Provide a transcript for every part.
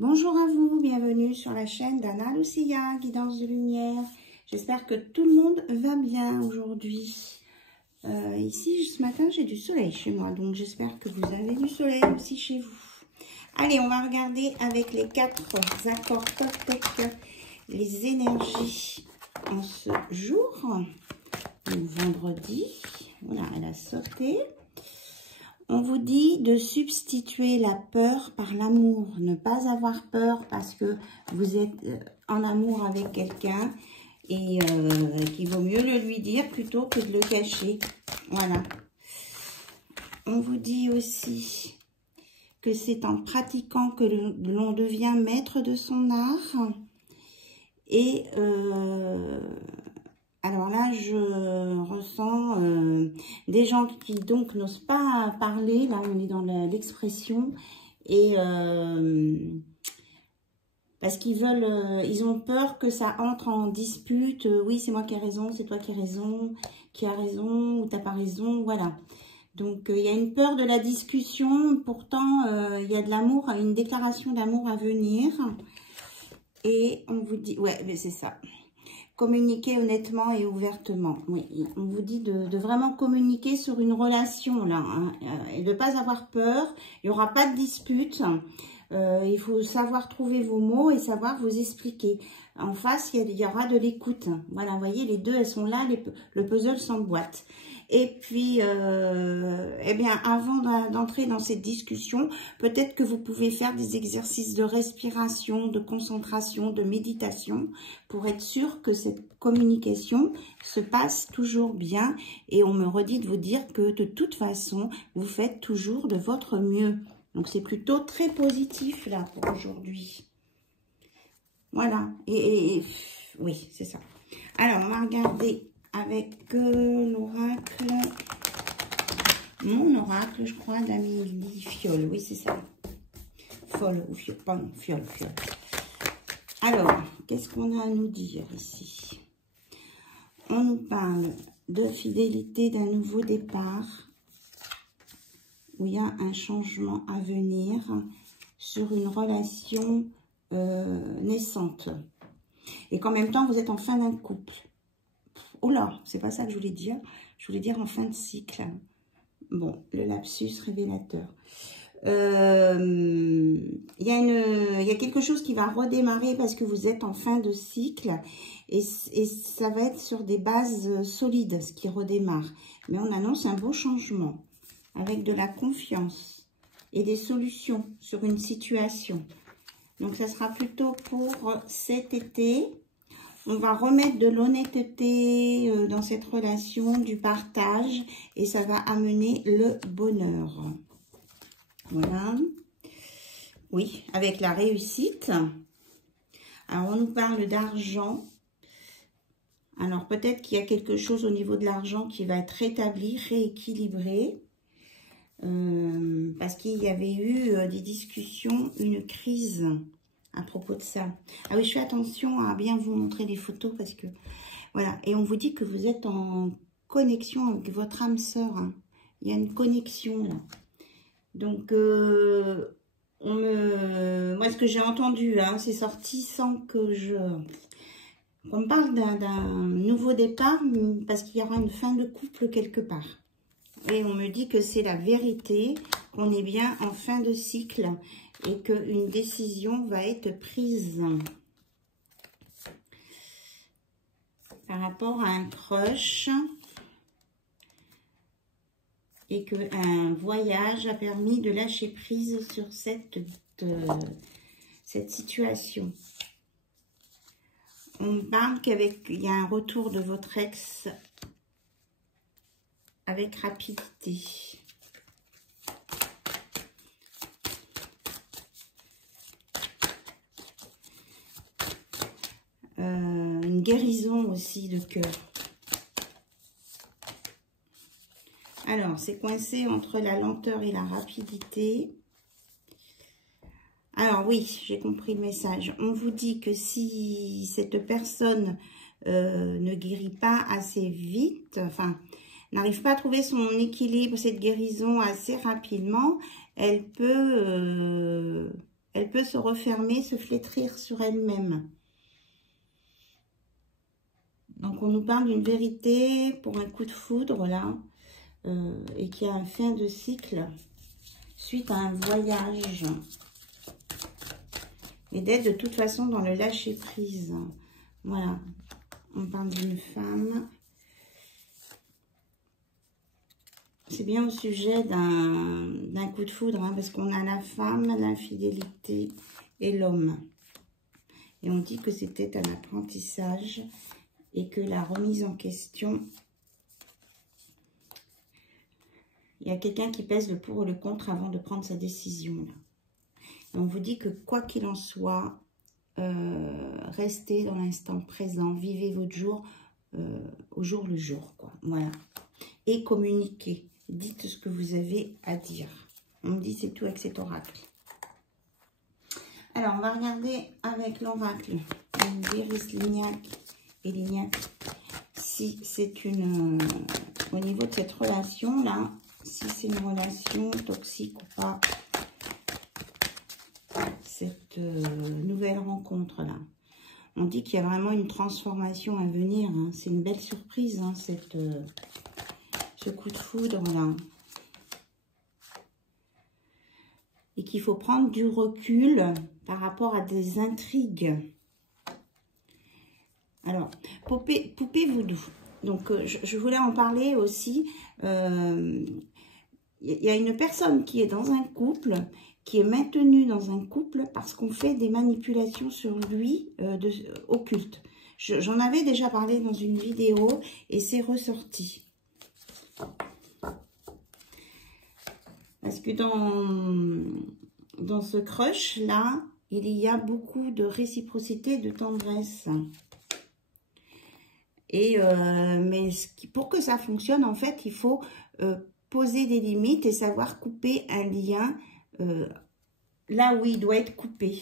Bonjour à vous, bienvenue sur la chaîne d'Anna Lucia, guidance de lumière. J'espère que tout le monde va bien aujourd'hui. Ici, ce matin, j'ai du soleil chez moi, donc j'espère que vous avez du soleil aussi chez vous. Allez, on va regarder avec les 4 accords Toltec les énergies en ce jour, le vendredi. Voilà, elle a sauté. On vous dit de substituer la peur par l'amour. Ne pas avoir peur parce que vous êtes en amour avec quelqu'un et qu'il vaut mieux le lui dire plutôt que de le cacher. Voilà. On vous dit aussi que c'est en pratiquant que l'on devient maître de son art. Et alors là, je ressens des gens qui donc n'osent pas parler. Là, on est dans l'expression. Et parce qu'ils veulent, ils ont peur que ça entre en dispute. Oui, c'est moi qui ai raison, c'est toi qui as raison, ou t'as pas raison. Voilà. Donc, il y a une peur de la discussion. Pourtant, il y a de l'amour, une déclaration d'amour à venir. Et on vous dit, ouais, mais c'est ça. Communiquer honnêtement et ouvertement. Oui, on vous dit de vraiment communiquer sur une relation, là. Hein, et de ne pas avoir peur. Il n'y aura pas de dispute. Il faut savoir trouver vos mots et savoir vous expliquer. En face, il y aura de l'écoute. Voilà, vous voyez, les deux, elles sont là. Le puzzle s'emboîte. Et puis, eh bien, avant d'entrer dans cette discussion, peut-être que vous pouvez faire des exercices de respiration, de concentration, de méditation, pour être sûr que cette communication se passe toujours bien. Et on me redit de vous dire que de toute façon, vous faites toujours de votre mieux. Donc, c'est plutôt très positif, là, pour aujourd'hui. Voilà. Et oui, c'est ça. Alors, on va regarder avec l'oracle, mon oracle, je crois, d'Amélie Fiole. Oui, c'est ça. Folle ou fiole, pardon, fiole. Alors, qu'est-ce qu'on a à nous dire ici? On nous parle de fidélité, d'un nouveau départ, où il y a un changement à venir sur une relation naissante. Et qu'en même temps, vous êtes en fin d'un couple. Oh là, c'est pas ça que je voulais dire. Je voulais dire en fin de cycle. Bon, le lapsus révélateur. Il y a quelque chose qui va redémarrer parce que vous êtes en fin de cycle. Et ça va être sur des bases solides, ce qui redémarre. Mais on annonce un beau changement. Avec de la confiance et des solutions sur une situation. Donc, ça sera plutôt pour cet été. On va remettre de l'honnêteté dans cette relation, du partage, et ça va amener le bonheur. Voilà. Oui, avec la réussite. Alors, on nous parle d'argent. Alors, peut-être qu'il y a quelque chose au niveau de l'argent qui va être rétabli, rééquilibré. Parce qu'il y avait eu des discussions, une crise à propos de ça. Ah oui, je fais attention à bien vous montrer les photos parce que, voilà. Et on vous dit que vous êtes en connexion avec votre âme sœur. Hein. Il y a une connexion là. Donc, moi, ce que j'ai entendu, hein, c'est sorti sans que qu'on me parle d'un nouveau départ parce qu'il y aura une fin de couple quelque part. Et on me dit que c'est la vérité, qu'on est bien en fin de cycle et qu'une décision va être prise par rapport à un crush et qu'un voyage a permis de lâcher prise sur cette situation. On me parle qu'il y a un retour de votre ex avec rapidité. Une guérison aussi de cœur. Alors, c'est coincé entre la lenteur et la rapidité. Alors oui, j'ai compris le message. On vous dit que si cette personne ne guérit pas assez vite, enfin, n'arrive pas à trouver son équilibre, cette guérison assez rapidement, elle peut elle peut se refermer, se flétrir sur elle-même. Donc, on nous parle d'une vérité pour un coup de foudre, là, et qui a un fin de cycle suite à un voyage. Et d'être de toute façon dans le lâcher-prise. Voilà. On parle d'une femme. C'est bien au sujet d'un coup de foudre, hein, parce qu'on a la femme, l'infidélité et l'homme. Et on dit que c'était un apprentissage et que la remise en question, il y a quelqu'un qui pèse le pour ou le contre avant de prendre sa décision. Là. Et on vous dit que quoi qu'il en soit, restez dans l'instant présent, vivez votre jour au jour le jour, quoi. Voilà. Et communiquez. Dites ce que vous avez à dire. On me dit c'est tout avec cet oracle. Alors, on va regarder avec l'oracle d'Iris Lignac et Lignac si c'est une... au niveau de cette relation-là, si c'est une relation toxique ou pas, cette nouvelle rencontre-là. On dit qu'il y a vraiment une transformation à venir. Hein. C'est une belle surprise, hein, ce coup de foudre-là. Et qu'il faut prendre du recul par rapport à des intrigues. Alors, poupée voodoo. Donc, je voulais en parler aussi. Il y a une personne qui est dans un couple, qui est maintenue dans un couple parce qu'on fait des manipulations sur lui occultes. J'en avais déjà parlé dans une vidéo et c'est ressorti. Parce que dans ce crush-là, il y a beaucoup de réciprocité, de tendresse. Et mais pour que ça fonctionne, en fait, il faut poser des limites et savoir couper un lien là où il doit être coupé.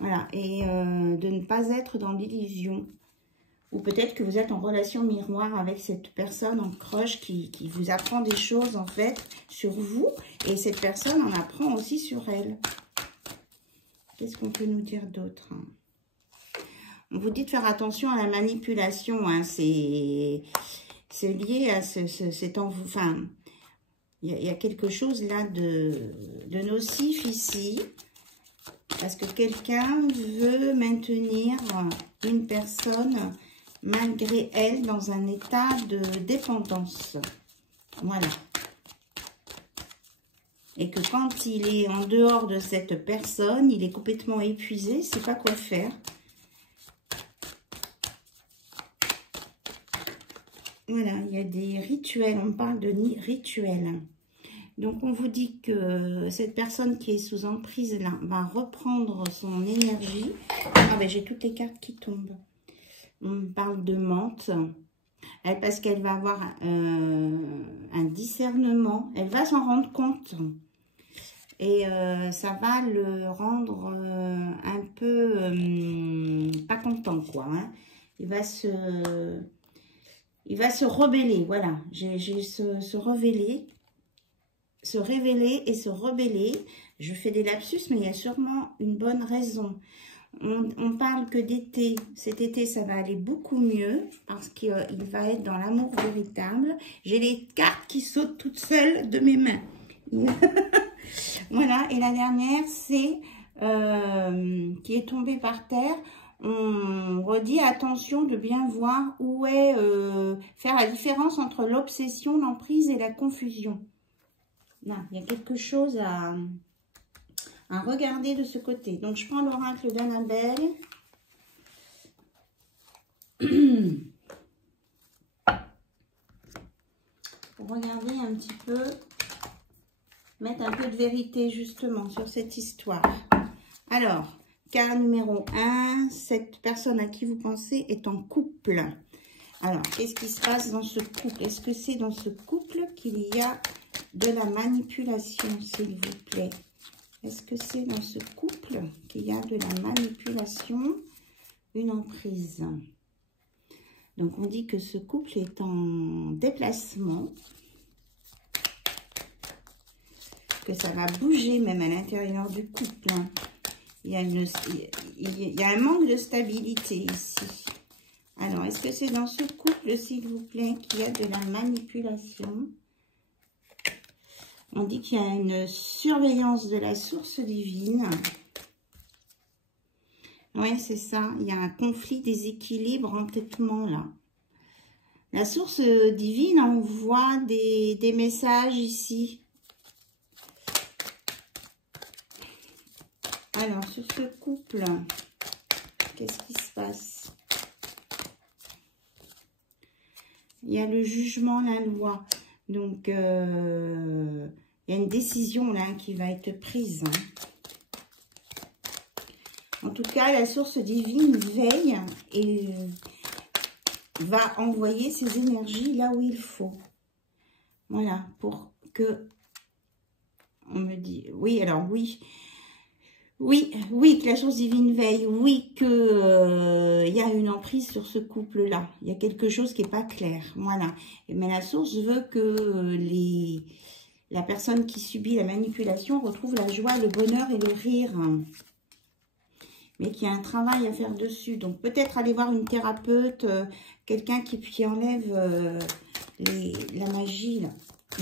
Voilà, et de ne pas être dans l'illusion. Ou peut-être que vous êtes en relation miroir avec cette personne en crush qui vous apprend des choses, en fait, sur vous. Et cette personne en apprend aussi sur elle. Qu'est-ce qu'on peut nous dire d'autre? On vous dit de faire attention à la manipulation. Hein. C'est lié à cet envoi. Enfin, il y a quelque chose là de nocif ici. Parce que quelqu'un veut maintenir une personne malgré elle dans un état de dépendance. Voilà. Et que quand il est en dehors de cette personne, il est complètement épuisé, il ne sait pas quoi faire. Voilà, il y a des rituels, on parle de rituels. Donc, on vous dit que cette personne qui est sous emprise, là, va reprendre son énergie. Ah ben, j'ai toutes les cartes qui tombent. On parle de menthe. Parce qu'elle va avoir un discernement. Elle va s'en rendre compte. Et ça va le rendre un peu pas content, quoi. Hein. Il va se rebeller, voilà. J'ai se révéler et se rebeller. Je fais des lapsus, mais il y a sûrement une bonne raison. On parle que d'été. Cet été, ça va aller beaucoup mieux parce qu'il va être dans l'amour véritable. J'ai les cartes qui sautent toutes seules de mes mains. Voilà. Et la dernière, c'est qui est tombée par terre. On redit attention de bien voir où est faire la différence entre l'obsession, l'emprise et la confusion. Là, il y a quelque chose à regarder de ce côté. Donc, je prends l'oracle d'Annabelle. Pour regarder un petit peu, mettre un peu de vérité justement sur cette histoire. Alors, cas numéro 1, cette personne à qui vous pensez est en couple. Alors, qu'est-ce qui se passe dans ce couple? Est-ce que c'est dans ce couple qu'il y a de la manipulation, s'il vous plaît? Est-ce que c'est dans ce couple qu'il y a de la manipulation, une emprise? Donc, on dit que ce couple est en déplacement. que ça va bouger même à l'intérieur du couple. Hein. Il y a un manque de stabilité ici. Alors, est-ce que c'est dans ce couple, s'il vous plaît, qu'il y a de la manipulation? On dit qu'il y a une surveillance de la source divine. Oui, c'est ça. Il y a un conflit, déséquilibre, entêtement, là. La source divine envoie des messages ici. Alors, sur ce couple, qu'est-ce qui se passe? Il y a le jugement, la loi. Donc, il y a une décision là qui va être prise. En tout cas, la source divine veille et va envoyer ses énergies là où il faut. Voilà, pour que... On me dit... Oui, alors oui... Oui, que la source divine veille, oui, que y a une emprise sur ce couple-là. Il y a quelque chose qui n'est pas clair, voilà. Mais la source veut que la personne qui subit la manipulation retrouve la joie, le bonheur et le rire. Mais qu'il y a un travail à faire dessus. Donc peut-être aller voir une thérapeute, quelqu'un qui enlève la magie là,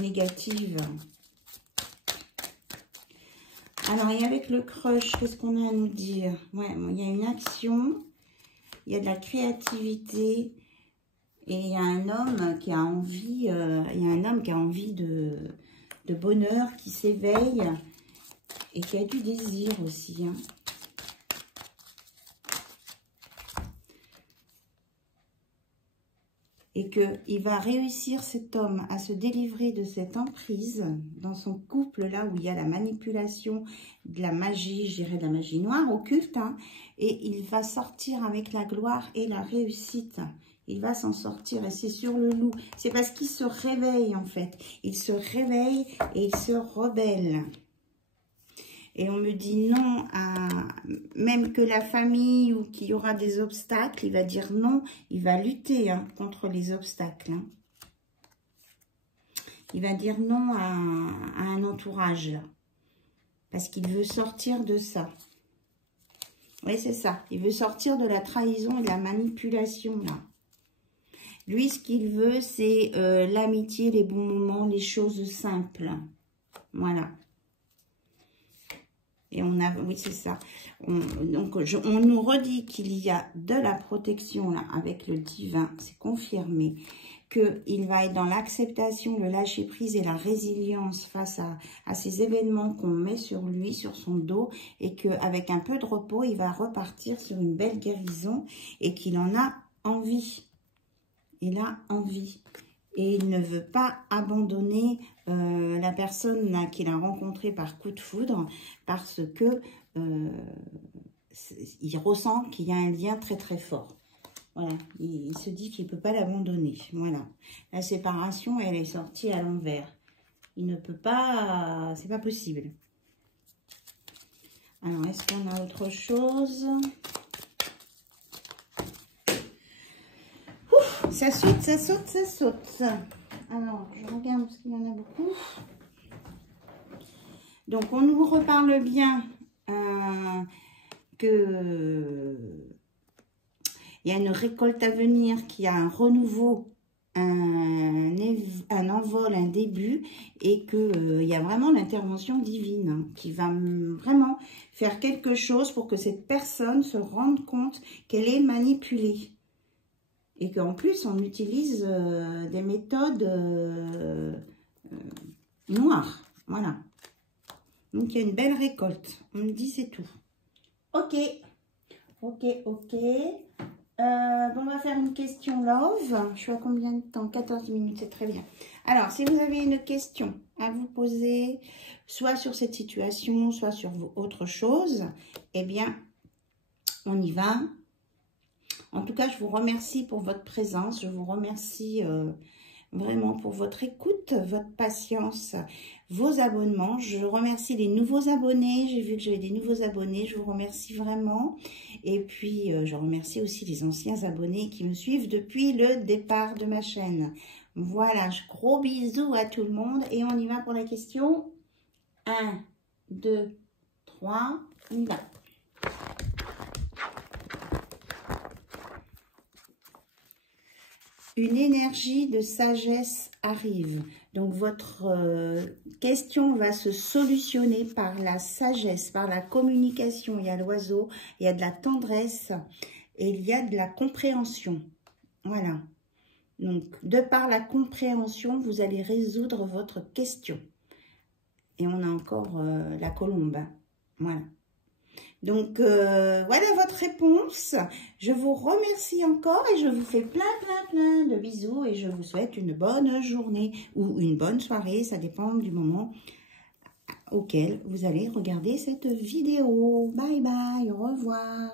négative. Alors, et avec le crush, qu'est-ce qu'on a à nous dire? Ouais, il y a une action, il y a de la créativité, et il y a un homme qui a envie, de bonheur, qui s'éveille, et qui a du désir aussi. Hein. Et qu'il va réussir, cet homme, à se délivrer de cette emprise dans son couple, là où il y a la manipulation, de la magie, je dirais de la magie noire, occulte, hein, et il va sortir avec la gloire et la réussite. Il va s'en sortir, et c'est sur le loup. C'est parce qu'il se réveille, en fait. Il se réveille et il se rebelle. Et on me dit non à même que la famille ou qu'il y aura des obstacles, il va dire non, il va lutter hein, contre les obstacles. Hein. Il va dire non à un entourage, là, parce qu'il veut sortir de ça. Oui, c'est ça. Il veut sortir de la trahison et de la manipulation, là. Lui, ce qu'il veut, c'est l'amitié, les bons moments, les choses simples. Voilà. Et on a, oui, c'est ça. On nous redit qu'il y a de la protection là avec le divin, c'est confirmé. Qu'il va être dans l'acceptation, le lâcher-prise et la résilience face à ces événements qu'on met sur lui, sur son dos. Et qu'avec un peu de repos, il va repartir sur une belle guérison et qu'il en a envie. Il a envie. Et il ne veut pas abandonner la personne qu'il a rencontrée par coup de foudre parce que il ressent qu'il y a un lien très très fort. Voilà, il se dit qu'il ne peut pas l'abandonner. Voilà, la séparation, elle est sortie à l'envers. Il ne peut pas, c'est pas possible. Alors, est-ce qu'on a autre chose ? Ça saute, ça saute, ça saute. Alors, je regarde parce qu'il y en a beaucoup. Donc, on nous reparle bien que il y a une récolte à venir, qu'il y a un renouveau, un envol, un début, et qu'il y a vraiment l'intervention divine hein, qui va vraiment faire quelque chose pour que cette personne se rende compte qu'elle est manipulée. Et qu'en plus, on utilise des méthodes noires. Voilà. Donc, il y a une belle récolte. On me dit, c'est tout. Ok. Ok, ok. Bon, on va faire une question love. Je suis à combien de temps? 14 minutes, c'est très bien. Alors, si vous avez une question à vous poser, soit sur cette situation, soit sur autre chose, eh bien, on y va. En tout cas, je vous remercie pour votre présence. Je vous remercie vraiment pour votre écoute, votre patience, vos abonnements. Je remercie les nouveaux abonnés. J'ai vu que j'avais des nouveaux abonnés. Je vous remercie vraiment. Et puis, je remercie aussi les anciens abonnés qui me suivent depuis le départ de ma chaîne. Voilà, gros bisous à tout le monde. Et on y va pour la question 1, 2, 3, on y va. Une énergie de sagesse arrive. Donc, votre question va se solutionner par la sagesse, par la communication. Il y a l'oiseau, il y a de la tendresse et il y a de la compréhension. Voilà. Donc, de par la compréhension, vous allez résoudre votre question. Et on a encore la colombe. Voilà. Donc, voilà votre réponse. Je vous remercie encore et je vous fais plein de bisous. Et je vous souhaite une bonne journée ou une bonne soirée. Ça dépend du moment auquel vous allez regarder cette vidéo. Bye bye, au revoir.